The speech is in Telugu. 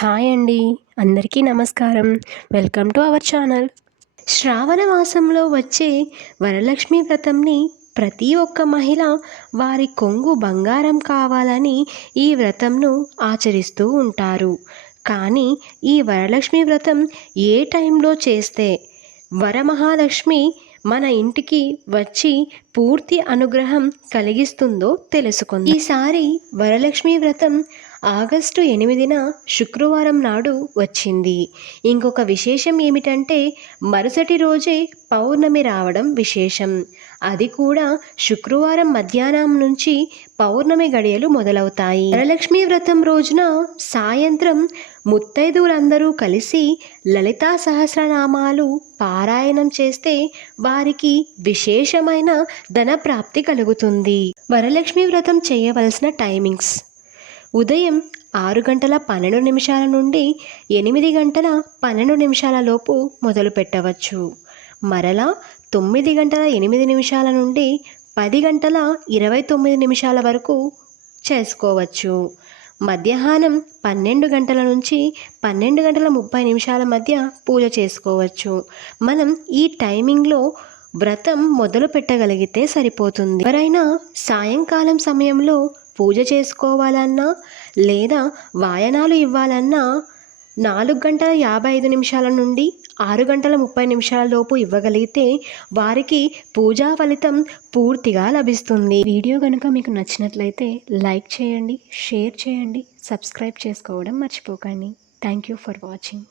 హాయ్ అండి. అందరికీ నమస్కారం. Welcome to our channel. Shravana మాసంలో వచ్చే వరలక్ష్మి వ్రతంని ప్రతి ఒక్క మహిళ వారి కొంగు బంగారం కావాలని ఈ వ్రతంను ఆచరిస్తూ ఉంటారు. కానీ ఈ వరలక్ష్మి వ్రతం ఏ టైంలో చేస్తే వరమహాలక్ష్మి మన ఇంటికి వచ్చి పూర్తి అనుగ్రహం కలిగిస్తుందో తెలుసుకుందాం. ఈసారి వరలక్ష్మి వ్రతం ఆగస్టు 8న శుక్రవారం నాడు వచ్చింది. ఇంకొక విశేషం ఏమిటంటే మరుసటి రోజే పౌర్ణమి రావడం విశేషం. అది కూడా శుక్రవారం మధ్యాహ్నం నుంచి పౌర్ణమి గడియలు మొదలవుతాయి. వరలక్ష్మి వ్రతం రోజున సాయంత్రం ముత్తైదువులందరూ కలిసి లలితా సహస్రనామాలు పారాయణం చేస్తే వారికి విశేషమైన ధనప్రాప్తి కలుగుతుంది. వరలక్ష్మి వ్రతం చేయవలసిన టైమింగ్స్: ఉదయం 6:12 నుండి 8:12 లోపు మొదలు పెట్టవచ్చు. మరలా 9:08 నుండి 10:29 వరకు చేసుకోవచ్చు. మధ్యాహ్నం 12 గంటల నుంచి 12:30 మధ్య పూజ చేసుకోవచ్చు. మనం ఈ టైమింగ్లో వ్రతం మొదలు పెట్టగలిగితే సరిపోతుంది. ఎవరైనా సాయంకాలం సమయంలో పూజ చేసుకోవాలన్నా లేదా వాయనాలు ఇవ్వాలన్నా 4:55 నుండి 6:30 లోపు ఇవ్వగలిగితే వారికి పూజా ఫలితం పూర్తిగా లభిస్తుంది. వీడియో కనుక మీకు నచ్చినట్లయితే లైక్ చేయండి, షేర్ చేయండి, సబ్స్క్రైబ్ చేసుకోవడం మర్చిపోకండి. Thank you for watching.